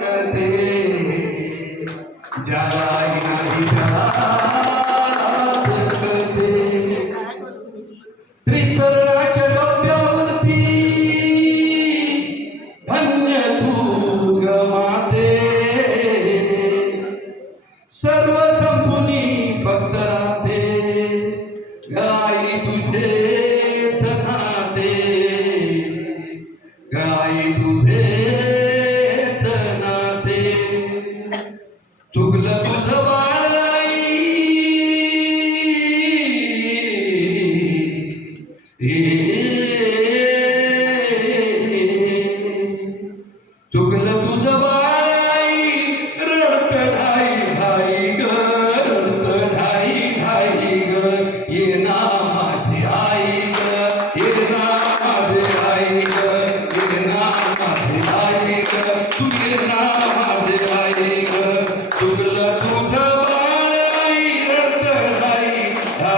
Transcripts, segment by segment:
करते जरा ठाई तुझेच नाते चुकलं तुझं वाळाई चुकलं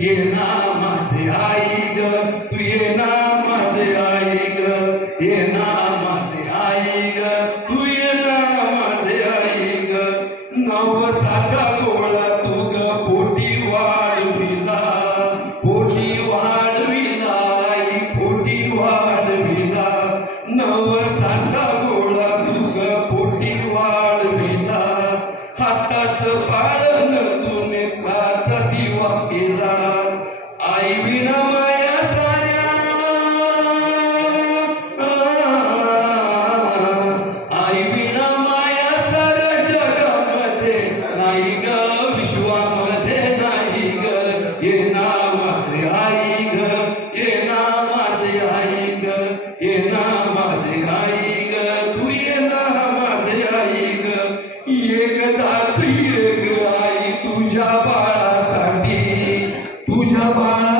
ये ना माझे आई ग तू ये ना माझे आई ग. ये ना माझे आई ग तू ये ना माझे आई ग. नवसाचा गोळा तू ग पोटी वाढविला पोटी वाढविला आई पोटी वाढविला. नवसाचा गोळा तू ग पोटी वाढविला. हाताचं पाळण तूने प्रात दिवा केला. Yahweh,